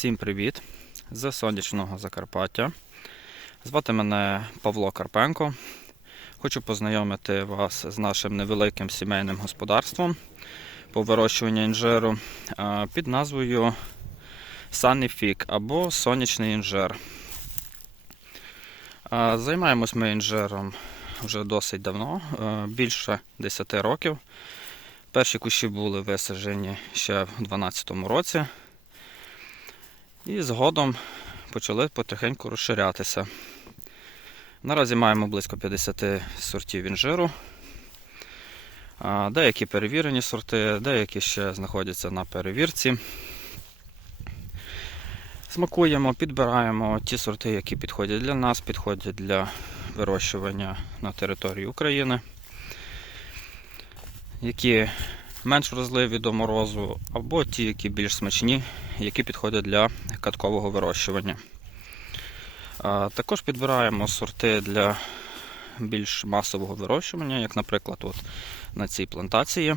Всім привіт з сонячного Закарпаття. Звати мене Павло Карпенко. Хочу познайомити вас з нашим невеликим сімейним господарством по вирощуванню інжиру під назвою Sunnyfig або сонячний інжир. Займаємось ми інжиром вже досить давно, більше 10 років. Перші кущі були висаджені ще в 2012 році. І згодом почали потихеньку розширятися. Наразі маємо близько 50 сортів інжиру. Деякі перевірені сорти, деякі ще знаходяться на перевірці. Смакуємо, підбираємо ті сорти, які підходять для нас, підходять для вирощування на території України, які менш вразливі до морозу, або ті, які більш смачні, які підходять для каткового вирощування. Також підбираємо сорти для більш масового вирощування, як, наприклад, от на цій плантації,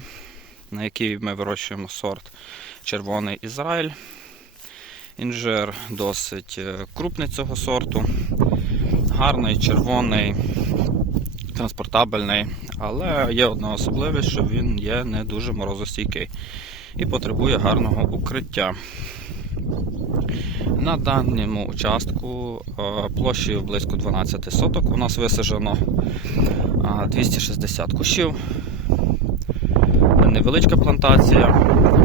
на якій ми вирощуємо сорт червоний Ізраїль. Інжир досить е, крупний цього сорту, гарний, червоний, транспортабельний, але є одна особливість, що він є не дуже морозостійкий і потребує гарного укриття. На даному участку е, площею близько 12 соток у нас висаджено е, 260 кущів. Невеличка плантація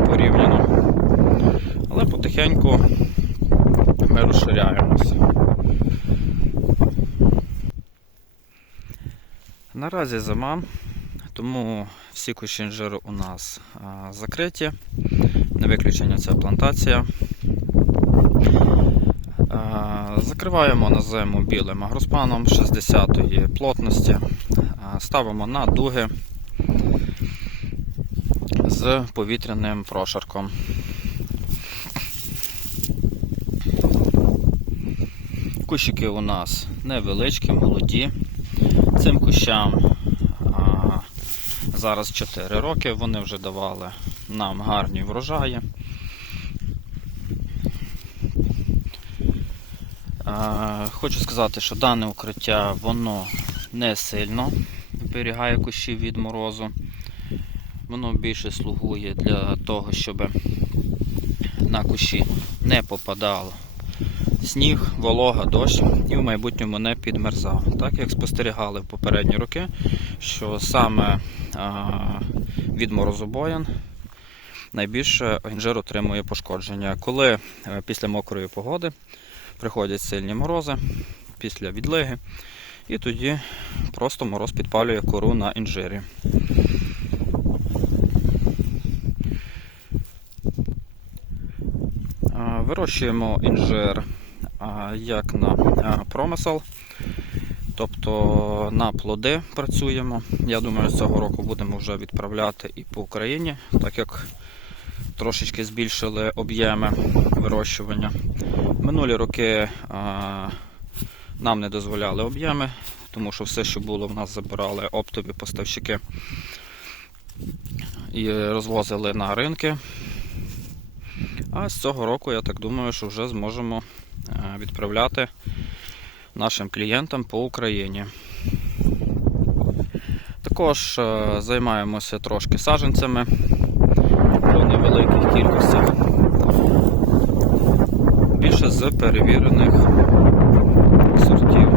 порівняно, але потихеньку ми розширяємося. Наразі зима, тому всі кущі інжиру у нас закриті. Не виключення ця плантація. Закриваємо на зиму білим агроспаном 60-ї плотності. Ставимо на дуги з повітряним прошарком. Кущики у нас невеличкі, молоді. Цим кущам зараз 4 роки, вони вже давали нам гарні врожаї. Хочу сказати, що дане укриття воно не сильно оберігає кущі від морозу. Воно більше слугує для того, щоб на кущі не попадало сніг, волога, дощ і в майбутньому не підмерзав. Так як спостерігали в попередні роки, що саме від морозобоян найбільше інжир отримує пошкодження. Коли е, після мокрої погоди приходять сильні морози, після відлиги, і тоді просто мороз підпалює кору на інжирі. Вирощуємо інжир як на промисел, тобто на плоди працюємо. Я думаю, цього року будемо вже відправляти і по Україні, так як трошечки збільшили об'єми вирощування. Минулі роки а, нам не дозволяли об'єми, тому що все, що було, в нас забирали оптові поставщики і розвозили на ринки. А з цього року, я так думаю, що вже зможемо е, відправляти нашим клієнтам по Україні. Також е, займаємося трошки саджанцями у невеликих кількостях. Більше з перевірених сортів.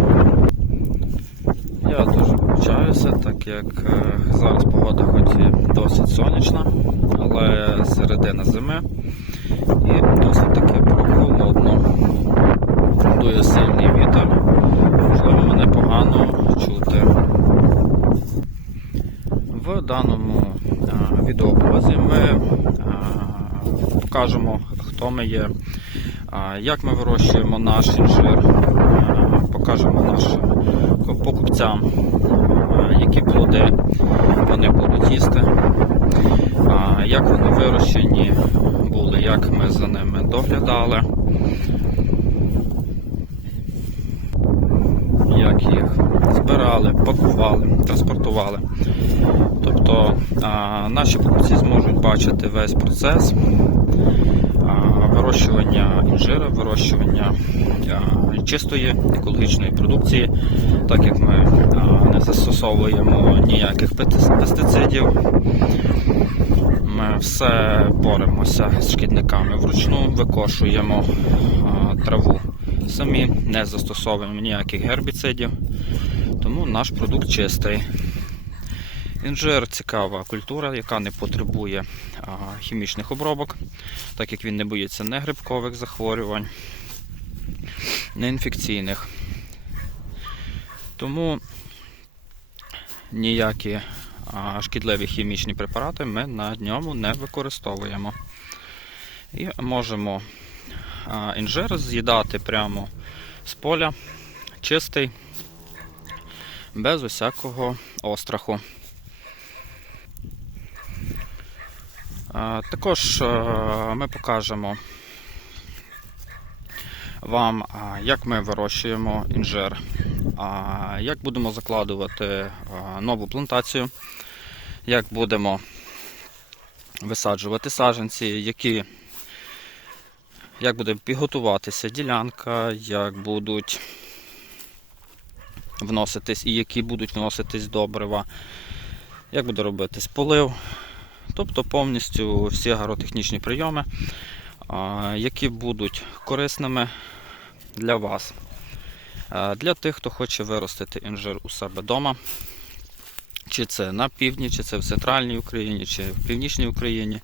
Я дуже вибачаюся, так як е, зараз погода хоч і досить сонячна, але середина зими і досить таки прохолодно. Дує сильний вітер, можливо, мене погано чути. В даному а, відеоблозі ми покажемо, хто ми є, як ми вирощуємо наш інжир, покажемо нашим покупцям, які плоди вони будуть їсти, як вони вирощені були, як ми за ними доглядали, як їх збирали, пакували, транспортували. Тобто наші покупці зможуть бачити весь процес, вирощування інжира, вирощування чистої екологічної продукції, так як ми не застосовуємо ніяких пестицидів. Ми все боремося з шкідниками вручну, викошуємо траву самі, не застосовуємо ніяких гербіцидів, тому наш продукт чистий. Інжир цікава культура, яка не потребує хімічних обробок, так як він не боїться не грибкових захворювань, не інфекційних. Тому ніякі шкідливі хімічні препарати ми на ньому не використовуємо. І можемо інжир з'їдати прямо з поля, чистий, без усякого остраху. Також е, ми покажемо вам, як ми вирощуємо інжир, як будемо закладувати нову плантацію, як будемо висаджувати саджанці, які, як буде підготуватися ділянка, як будуть вноситись і які будуть вноситись добрива, як буде робитись полив. Тобто повністю всі агротехнічні прийоми, які будуть корисними для вас. Для тих, хто хоче виростити інжир у себе вдома, чи це на півдні, чи це в центральній Україні, чи в північній Україні.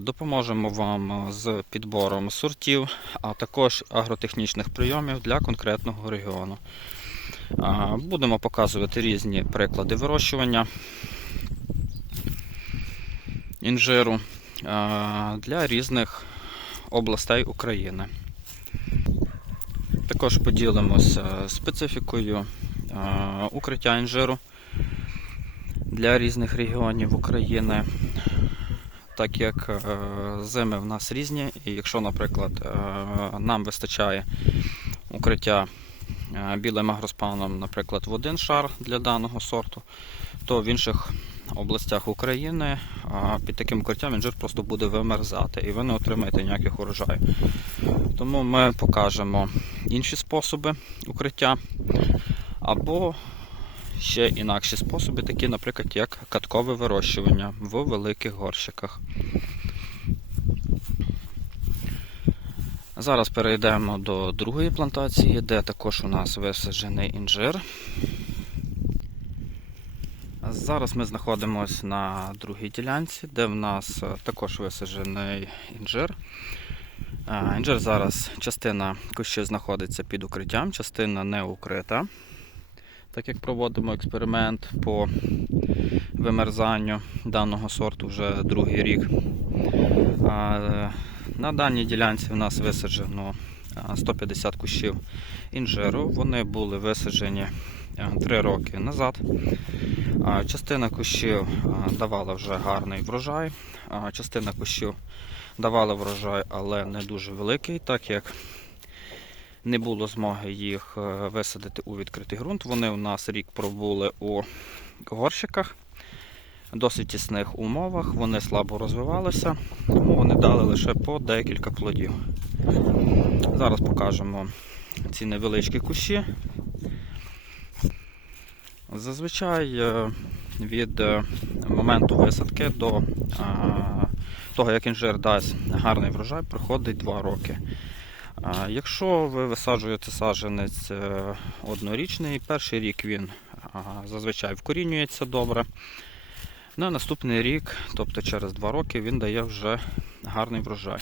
Допоможемо вам з підбором сортів, а також агротехнічних прийомів для конкретного регіону. Будемо показувати різні приклади вирощування інжиру для різних областей України. Також поділимося специфікою укриття інжиру для різних регіонів України. Так як е, зими в нас різні, і якщо, наприклад, е, нам вистачає укриття е, білим агроспаном, наприклад, в один шар для даного сорту, то в інших областях України під таким укриттям інжир просто буде вимерзати і ви не отримаєте ніяких урожаїв. Тому ми покажемо інші способи укриття або ще інакші способи, такі, наприклад, як каткове вирощування в великих горщиках. Зараз перейдемо до другої плантації, де також у нас висаджений інжир. Зараз ми знаходимося на другій ділянці, де в нас е, також висаджений інжир. Е, Інжир зараз частина кущів знаходиться під укриттям, частина не укрита. Так як проводимо експеримент по вимерзанню даного сорту вже другий рік. Е, На даній ділянці в нас висаджено е, 150 кущів інжиру. Вони були висаджені 3 роки назад. Частина кущів давала вже гарний врожай, частина кущів давала врожай, але не дуже великий, так як не було змоги їх е, висадити у відкритий ґрунт. Вони у нас рік пробули у горщиках, досить тісних умовах, вони слабо розвивалися, тому вони дали лише по декілька плодів. Зараз покажемо ці невеличкі кущі. Зазвичай е, від е, моменту висадки до е, того, як інжир дасть гарний врожай, проходить 2 роки. Якщо ви висаджуєте саджанець е, однорічний, перший рік він зазвичай вкорінюється добре. На наступний рік, тобто через 2 роки, він дає вже гарний врожай.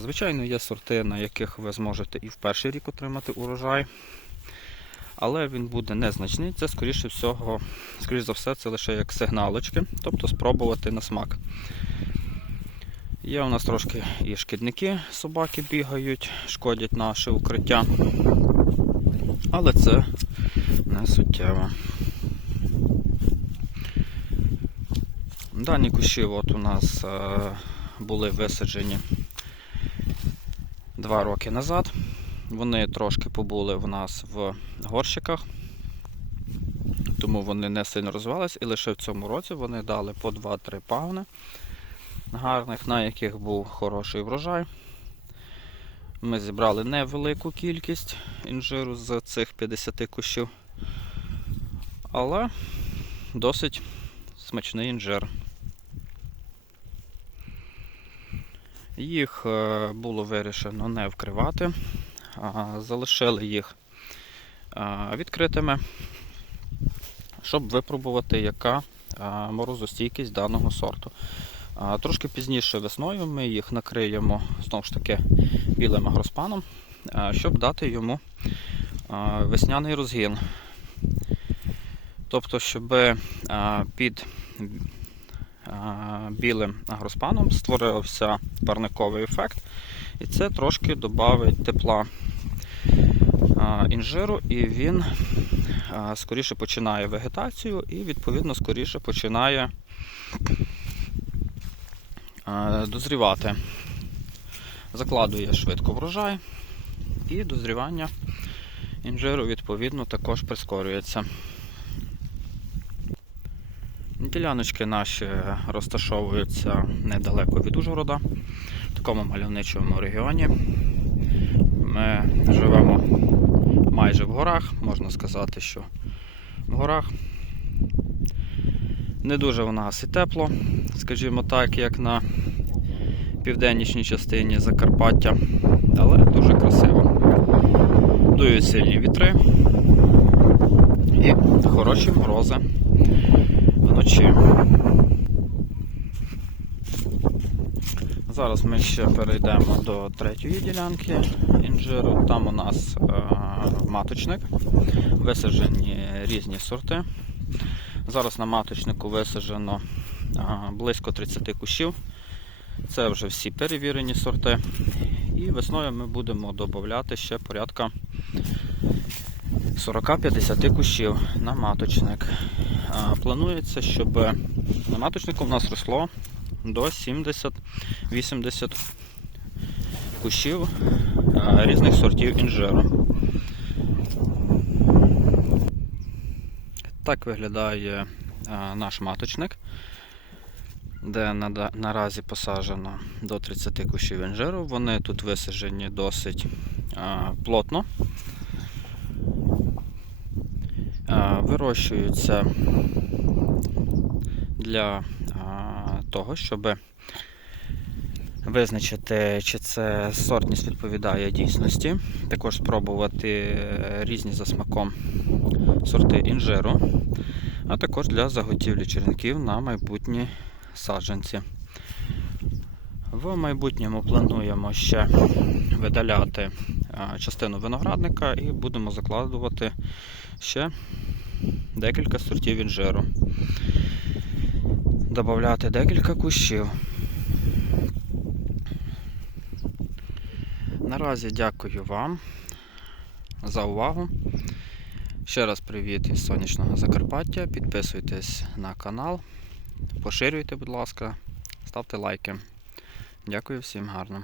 Звичайно, є сорти, на яких ви зможете і в перший рік отримати урожай але він буде незначний. Це, скоріше всього, скоріше за все, це лише як сигналочки, тобто спробувати на смак. Є у нас трошки і шкідники, собаки бігають, шкодять наше укриття. Але це не суттєво. Дані кущі от у нас е, були висаджені 2 роки назад. Вони трошки побули в нас в горщиках, тому вони не сильно розвивалися і лише в цьому році вони дали по 2-3 пагони. гарних, на яких був хороший врожай. Ми зібрали невелику кількість інжиру з цих 50 кущів, але досить смачний інжир. Їх е, було вирішено не вкривати, залишили їх відкритими, щоб випробувати, яка морозостійкість даного сорту. Трошки пізніше весною ми їх накриємо знову ж таки білим агроспаном, щоб дати йому весняний розгін. Тобто, щоб під білим агроспаном створився парниковий ефект, і це трошки додавить тепла інжиру, і він скоріше починає вегетацію і, відповідно, скоріше починає е, дозрівати. Закладує швидко врожай і дозрівання інжиру відповідно також прискорюється. Діляночки наші розташовуються недалеко від Ужгорода, в такому мальовничому регіоні. Ми живемо майже в горах, можна сказати, що в горах. Не дуже у нас і тепло, скажімо так, як на південнішній частині Закарпаття, але дуже красиво. Дують сильні вітри і хороші морози вночі. Зараз ми ще перейдемо до третьої ділянки інжиру. Там у нас е, маточник, висаджені різні сорти. Зараз на маточнику висаджено а, близько 30 кущів. Це вже всі перевірені сорти. І весною ми будемо додати ще порядка 40-50 кущів на маточник. А, Планується, щоб на маточнику в нас росло до 70-80 кущів різних сортів інжиру. Так виглядає наш маточник, де наразі посаджено до 30 кущів інжиру. Вони тут висаджені досить плотно. Вирощуються для того, щоб визначити, чи це сортність відповідає дійсності. Також спробувати е, різні за смаком сорти інжиру, а також для заготівлі черенків на майбутні саджанці. В майбутньому плануємо ще видаляти частину виноградника і будемо закладувати ще декілька сортів інжиру. Добавляти декілька кущів. Наразі дякую вам за увагу. Ще раз привіт із сонячного Закарпаття. Підписуйтесь на канал, поширюйте, будь ласка, ставте лайки. Дякую всім гарно.